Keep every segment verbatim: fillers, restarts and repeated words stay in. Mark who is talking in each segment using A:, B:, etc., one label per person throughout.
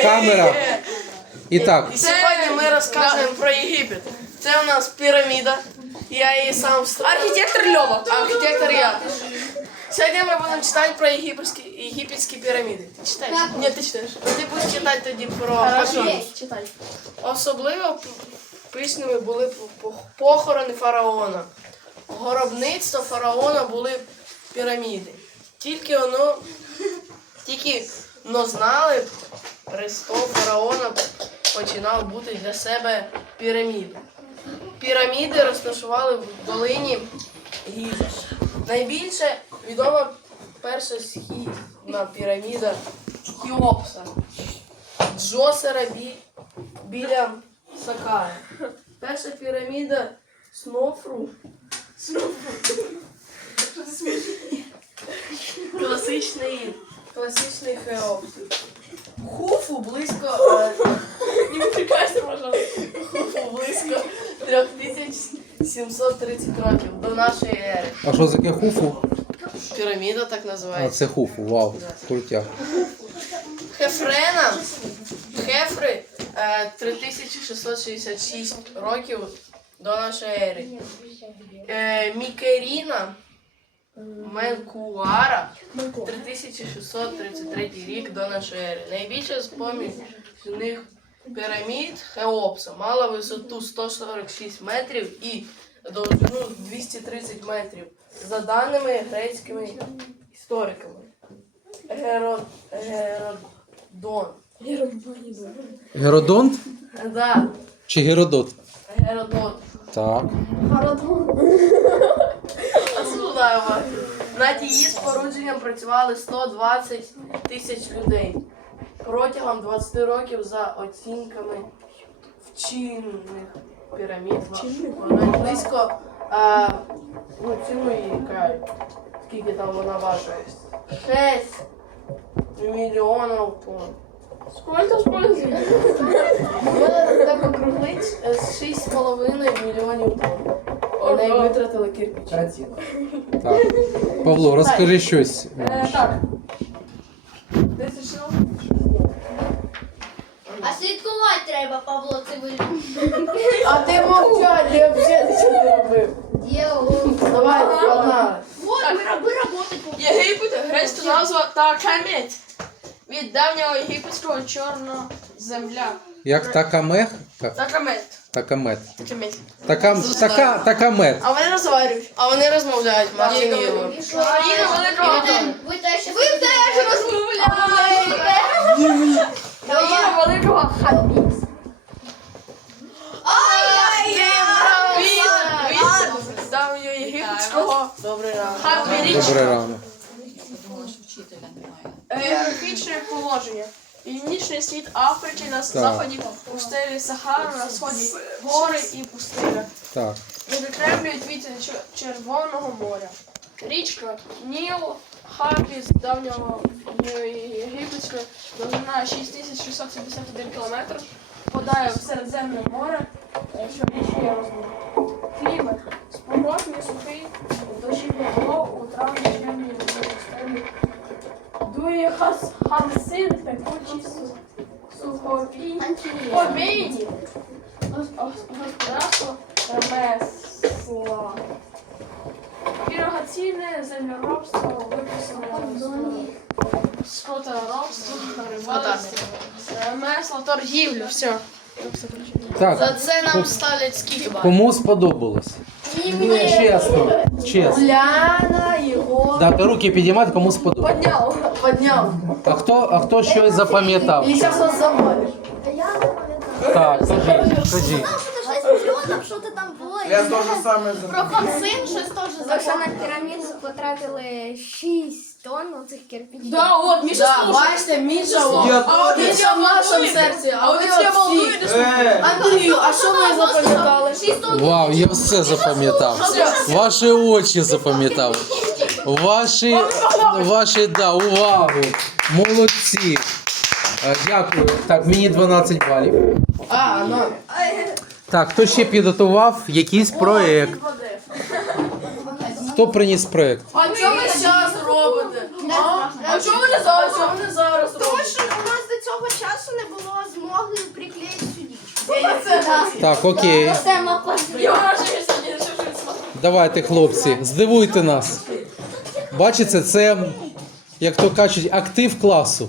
A: камера. І так.
B: І сьогодні ми розкажемо про Єгипет. Це у нас піраміда. Я її сам строїв.
C: Архітектор Льова.
B: Архітектор я. Сьогодні ми будемо читати про єгипетські, єгипетські піраміди. Ти читаєш?
C: Ні, ти читаєш.
B: Ти будеш читати тоді про папірус.
C: Читай.
B: Особливо пишними були похорони фараона. Горобництво фараона були піраміди. Тільки воно, тільки но знали, престол фараона починав бути для себе пірамідою. Піраміди розташували в долині Гіза. Найбільше відома перша східна піраміда Хеопса, Джосера бі, біля Сакара. Перша піраміда Снофру. Класичний, класичний Хеопс. Хуфу близько е,
C: Не виключайся, пожалуйста.
B: Хуфу близько три тисячі сімсот тридцять років до нашої ери.
A: А що таке хуфу?
B: Піраміда так
A: А
B: називається.
A: це хуфу, вау, крутяк.
B: Хефрена, Хефри е, три тисячі шістсот шістдесят шість років до нашої ери. Е, Мікеріна, Менкуара три тисячі шістсот тридцять третій рік до нашої ери. Найбільше з поміж них пірамід Хеопса мала висоту сто сорок шість метрів і довжину двісті тридцять метрів. За даними грецькими істориками. Герод... Геродон.
A: Геродонт
B: Да,
A: чи Геродот?
B: Геродот.
A: Так.
B: Осуждаю вас. Над її спорудженням працювали сто двадцять тисяч людей. Протягом двадцяти років за оцінками вчених пірамід. Вона близько, а, ну, ціну її кажуть, скільки там вона важить. шість мільйонів тонн.
C: Сколько, сколько?
B: Вона так округлить шість з половиною мільйонів тонн. В неї витратили кирпичі.
A: Так. Павло, розкажи щось.
C: Е, Так. Ти зачинав?
D: А слідкувати треба, Павло, це ви.
B: А ти мовчать, я взагалі нічого не робив.
D: Діло.
B: Давай, погнали.
D: Вот, ми роби роботи.
C: Єгипет, грецька назва Такамет. Від давнього єгипетського чорна земля.
A: Як такамех? Та-
C: Такамет.
A: Такамет.
C: Такамет.
A: Така, така, такамет.
C: А вони розмовляють.
B: А вони розмовляють, Мартин і Ігор.
C: Країна великого.
D: Ви теж ви теж розмовляєте.
C: Країна великого Хадбіс. Від від давнього єгипетського
B: Добрий ранок.
C: Хадбіріч.
A: Добре рано.
C: Географічне положення. Північний світ Африки на заході, пустелі Сахара, на сході гори і пустеля.
A: Так.
C: Відокремлюють від Чер- Червоного моря. Річка Ніл, Хапіс, давнього єгипетського, довжина шість тисяч шістсот сімдесят один кілометр, впадає в Середземне море, що річки розмір. Клімат. Спорожній, сухий, дощі було у травні, червні, в пустелі. Дує хас, хансин, пекучі, сухопій, побійні. Господарство ремесла. Ірогаційне землеробство виписано з скоторобство, рибальство, ремесло, торгівлю, все.
B: За
A: Так,
B: це нам ставлять скільки балів?
A: кому сподобалось? Чесно, чесно.
B: Уляна, Єгор.
A: Дати руки підіймати, кому сподобалось.
B: Подняв. Подняв.
A: А хто, а хто щось запам'ятав?
B: І зараз вас замовиш.
D: Я не пам'ятаю.
A: Так, кажи, кажи.
D: Знав, що це шість мільйонів, що ти там було.
E: Я теж саме
D: Про Хансин щось теж
F: Якщо
D: забув.
F: на піраміду потратили шість тонн оцих кирпичів.
C: Да, от, Міша
B: Да,
C: слушай.
B: бачите, Міша, о.
E: Я
C: А от
B: Міша
C: я
B: в нашому
C: волнуюсь.
B: серці, а
C: А
B: ви
C: от я
B: от
C: волнуюсь.
B: всі.
E: Е,
B: Андрію, а що ви запам'ятали?
D: Шість тонн.
A: Вау, я все запам'ятав. Ваші очі запам'ятав. Ваші, ваші, да, увагу. Молодці. Е, Дякую. Так, мені дванадцять балів.
B: А, ну.
A: Так, хто ще підготував якийсь проєкт? Хто приніс проєкт?
B: А що ви зараз робите? А? А що ви не зараз? Що ви не зараз робите?
F: Точно, у нас до цього часу не було
A: Так, окей.
F: Тема позна.
C: Я вражаю, що не що щось смотрю.
A: Давайте, хлопці, здивуйте нас. Бачите, це, як то кажуть, актив класу.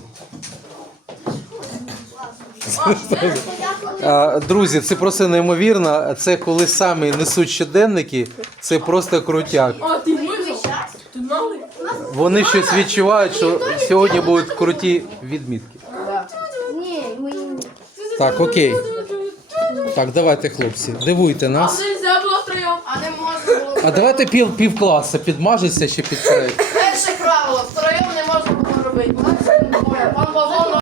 A: А, Друзі, це просто неймовірно. Це коли самі несуть щоденники, це просто крутяк.
C: А, ти вижив? Ти малий?
A: Вони щось відчувають, що сьогодні будуть круті відмітки.
F: Ні, ми...
A: Так, окей. Так, давайте, хлопці, дивуйте
C: А
A: нас.
C: нельзя було втроєм.
B: А не можна було.
A: А давайте пів, пів класу підмажеться ще під край.
B: Перше правило, втроєм не можна було робити. Пан Павло